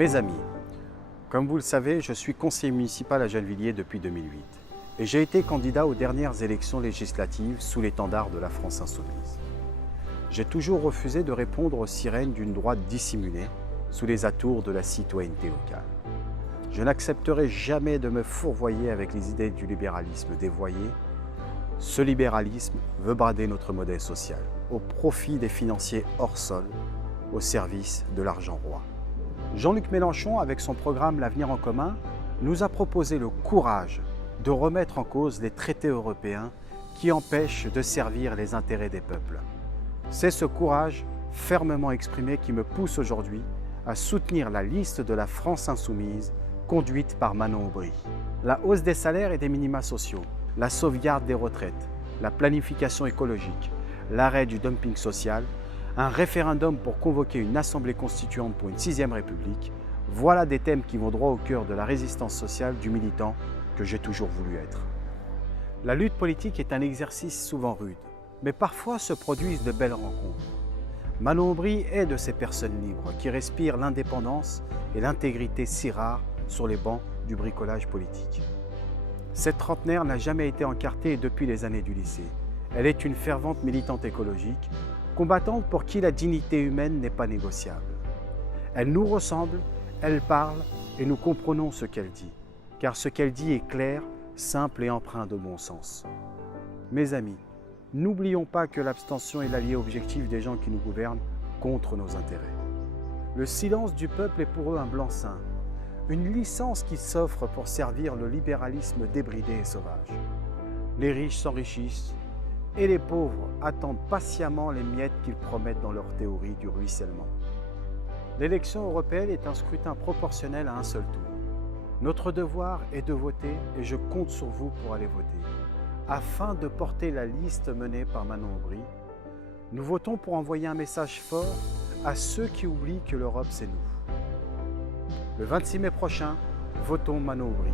Mes amis, comme vous le savez, je suis conseiller municipal à Gennevilliers depuis 2008 et j'ai été candidat aux dernières élections législatives sous l'étendard de la France Insoumise. J'ai toujours refusé de répondre aux sirènes d'une droite dissimulée sous les atours de la citoyenneté locale. Je n'accepterai jamais de me fourvoyer avec les idées du libéralisme dévoyé. Ce libéralisme veut brader notre modèle social au profit des financiers hors sol, au service de l'argent roi. Jean-Luc Mélenchon, avec son programme L'Avenir en commun, nous a proposé le courage de remettre en cause les traités européens qui empêchent de servir les intérêts des peuples. C'est ce courage fermement exprimé qui me pousse aujourd'hui à soutenir la liste de la France Insoumise conduite par Manon Aubry. La hausse des salaires et des minima sociaux, la sauvegarde des retraites, la planification écologique, l'arrêt du dumping social, un référendum pour convoquer une assemblée constituante pour une 6e République, voilà des thèmes qui vont droit au cœur de la résistance sociale du militant que j'ai toujours voulu être. La lutte politique est un exercice souvent rude, mais parfois se produisent de belles rencontres. Manon Aubry est de ces personnes libres qui respirent l'indépendance et l'intégrité si rares sur les bancs du bricolage politique. Cette trentenaire n'a jamais été encartée depuis les années du lycée. Elle est une fervente militante écologique, combattante pour qui la dignité humaine n'est pas négociable. Elle nous ressemble, elle parle et nous comprenons ce qu'elle dit, car ce qu'elle dit est clair, simple et empreint de bon sens. Mes amis, n'oublions pas que l'abstention est l'allié objectif des gens qui nous gouvernent contre nos intérêts. Le silence du peuple est pour eux un blanc-seing, une licence qui s'offre pour servir le libéralisme débridé et sauvage. Les riches s'enrichissent et les pauvres attendent patiemment les miettes qu'ils promettent dans leur théorie du ruissellement. L'élection européenne est un scrutin proportionnel à un seul tour. Notre devoir est de voter et je compte sur vous pour aller voter. Afin de porter la liste menée par Manon Aubry, nous votons pour envoyer un message fort à ceux qui oublient que l'Europe c'est nous. Le 26 mai prochain, votons Manon Aubry.